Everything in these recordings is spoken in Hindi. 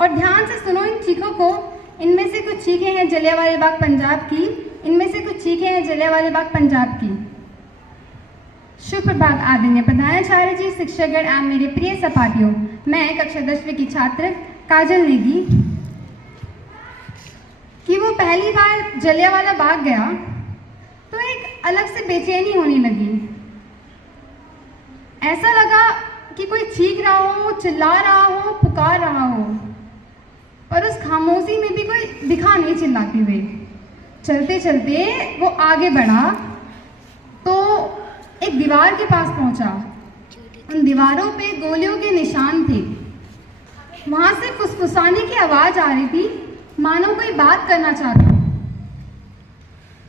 और ध्यान से सुनो इन चीखों को। इनमें से कुछ चीखें हैं जलियांवाला बाग पंजाब की। इनमें से कुछ चीखें हैं जलियांवाला बाग पंजाब की। शुभ प्रभात आदरणीय प्रधानाचार्य जी, शिक्षकगण एवं मेरे प्रिय सहपाठियों। मैं कक्षा 10वीं की छात्र काजल नेगी कि वो पहली बार जलियांवाला बाग गया तो एक अलग से बेचैनी होने लगी। ऐसा लगा कि कोई चीख रहा हो, चिल्ला रहा हो, पुकार रहा हो, पर उस खामोशी में भी कोई दिखा नहीं चिल्लाते हुए। चलते चलते वो आगे बढ़ा तो एक दीवार के पास पहुंचा। उन दीवारों पे गोलियों के निशान थे। वहां से फुसफुसाने की आवाज आ रही थी, मानो कोई बात करना चाहता।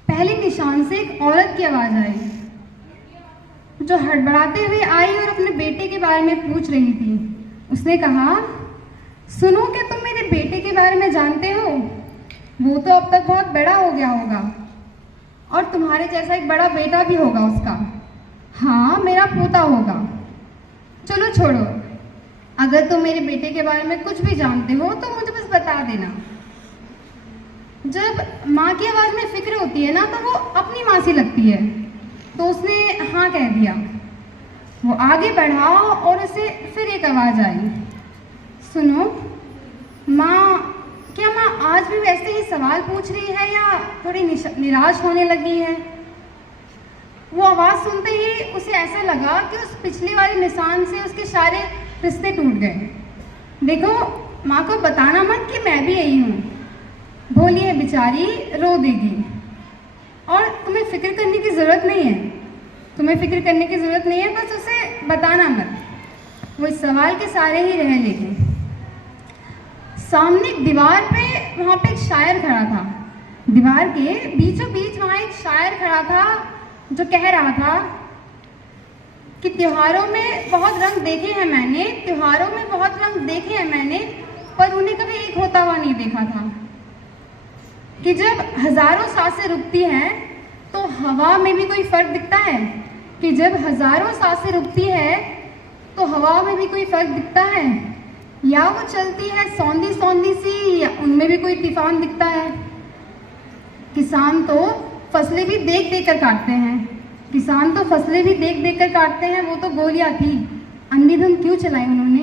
पहले निशान से एक औरत की आवाज आई जो हड़बड़ाते हुए आई और अपने बेटे के बारे में पूछ रही थी। उसने कहा, सुनो, क्या तुम मेरे बेटे के बारे में जानते हो? वो तो अब तक बहुत बड़ा हो गया होगा और तुम्हारे जैसा एक बड़ा बेटा भी होगा उसका। हाँ, मेरा पोता होगा। चलो छोड़ो, अगर तुम मेरे बेटे के बारे में कुछ भी जानते हो तो मुझे बस बता देना। जब माँ की आवाज़ में फिक्र होती है ना, तो वो अपनी माँ सी लगती है। तो उसने हाँ कह दिया। वो आगे बढ़ा और उसे फिर एक आवाज़ आई, सुनो माँ, क्या माँ आज भी वैसे ही सवाल पूछ रही है या थोड़ी निराश होने लगी है? वो आवाज़ सुनते ही उसे ऐसा लगा कि उस पिछले वाले निशान से उसके सारे रिश्ते टूट गए। देखो, माँ को बताना मत कि मैं भी यही हूँ। भोली है बेचारी, रो देगी। और तुम्हें फिक्र करने की ज़रूरत नहीं है, तुम्हें फिक्र करने की ज़रूरत नहीं है, बस उसे बताना मत। वो इस सवाल के सारे ही रह लेंगे। सामने एक दीवार पे, वहाँ पे एक शायर खड़ा था। दीवार के बीचों बीच वहाँ एक शायर खड़ा था जो कह रहा था कि त्योहारों में बहुत रंग देखे हैं मैंने, त्योहारों में बहुत रंग देखे हैं मैंने, पर उन्हें कभी एक होता हुआ नहीं देखा था। कि जब हजारों सांसें रुकती हैं तो हवा में भी कोई फर्क दिखता है? कि जब हजारों सांसें रुकती है तो हवा में भी कोई फर्क दिखता है? या वो चलती है सौंधी सौंधी सी, या उनमें भी कोई तूफान दिखता है? किसान तो फसलें भी देख देख कर काटते हैं, किसान तो फसलें भी देख देख कर काटते हैं। वो तो गोलियां थी, अंधाधुंध क्यों चलाई उन्होंने?